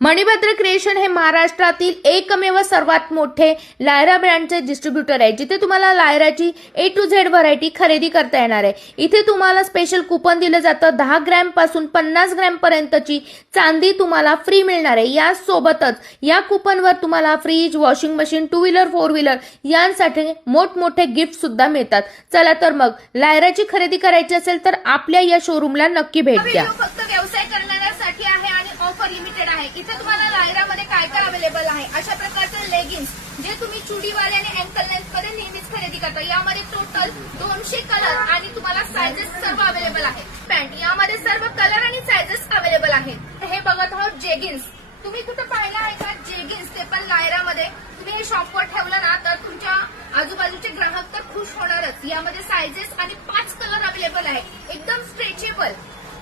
Manibhadra creation हे महाराष्ट्रातील एकमेव सर्वात मोठे लायरा ब्रँडचे डिस्ट्रीब्युटर आहे, जिथे तुम्हाला लायराची A to Z व्हरायटी खरेदी करता येणार आहे। इथे तुम्हाला स्पेशल कुपन दिलं जातं। 10 ग्रॅम पासून 50 ग्रॅम पर्यंतची चांदी तुम्हाला फ्री मिळणार आहे। यासोबतच या कुपनवर तुम्हाला fridge, washing machine, 2 wheeler 4 wheeler यांसाठी मोठमोठे गिफ्ट सुद्धा मिळतात। चला तर मग लायराची खरेदी करायची असेल तर आपल्या या शोरूमला नक्की भेट द्या। फक्त व्यवसाय करणाऱ्यांसाठी आहे आणि ऑफर लिमिटेड आहे। इथे तुम्हाला लायरामध्ये काय काय अवेलेबल आहे, अशा प्रकारचे लेगिन्स जे तुम्ही चुडीवाले आणि अँकल लेंथ मध्ये नेहमीच खरेदी करता। यामध्ये टोटल 200 कलर आणि तुम्हाला सायझेस सर्व अवेलेबल आहेत। पॅन्ट यामध्ये सर्व कलर आणि सायझेस अवेलेबल आहेत। हे बघत आहोत जेगिन्स, तुम्ही कुठं पाहिलं आहे का जेगिन्स, ते पण लायरामध्ये। तुम्ही हे शॉपवर ठेवलं ना तर तुमच्या आजूबाजूचे ग्राहक तर खुश होणारच। यामध्ये सायझेस आणि 5 कलर अवेलेबल आहे, एकदम स्ट्रेचेबल।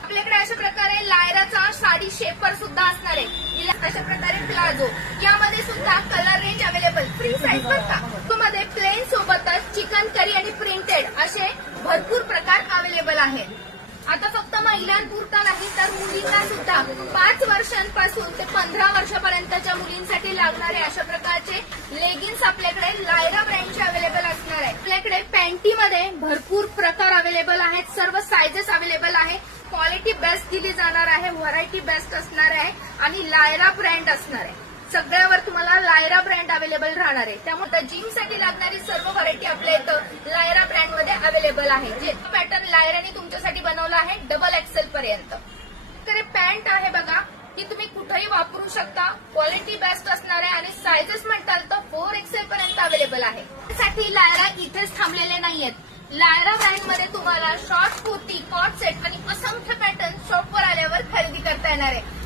आपल्याकडे अशा प्रकारे लायराचा साडी शेपर सुद्धा असणार आहे। अशा प्रकारे प्लाझो यामध्ये सुद्धा colour range available, free size बघा। मध्ये प्लेन सोबतच चिकन करी आणि प्रिंटेड असे भरपूर प्रकार अवेलेबल आहेत। आता फक्त महिलांपुरता नाही तर मुलींना सुद्धा 5 वर्षांपासून ते 15 वर्षापर्यंतच्या मुलींसाठी लागणारे अशा प्रकारचे लेगिन्स आपल्याकडे लायरा ब्रँडचे अवेलेबल असणार आहे। आपल्याकडे पॅन्टीमध्ये भरपूर प्रकार अवेलेबल आहेत, सर्व सायझेस अवेलेबल आहे। क्वालिटी बेस्ट दिली जाणार आहे, व्हरायटी बेस्ट असणार आहे आणि लायरा ब्रँड असणार आहे। सगळ्यावर तुम्हाला लायरा ब्रँड अवेलेबल राहणार आहे। त्यामुळे जिमसाठी लागणारी सर्व व्हरायटी आपल्या इथं लायरा ब्रँड मध्ये अवेलेबल आहे। जे पॅटर्न लायराने तुमच्यासाठी बनवलं आहे डबल एक्सेल पर्यंत। तर पॅन्ट आहे बघा, की तुम्ही कुठेही वापरू शकता, क्वालिटी बेस्ट असणार आहे आणि सायझेस म्हणताल तर 4 एक्सेल पर्यंत अवेलेबल आहे। त्यासाठी लायरा इथेच थांबलेले नाहीयेत। लायरा ब्रँड मध्ये तुम्हाला शॉर्ट कुर्ती, कॉट सेट आणि असंख्य पॅटर्न शॉपवर आल्यावर खरेदी करता येणार आहे।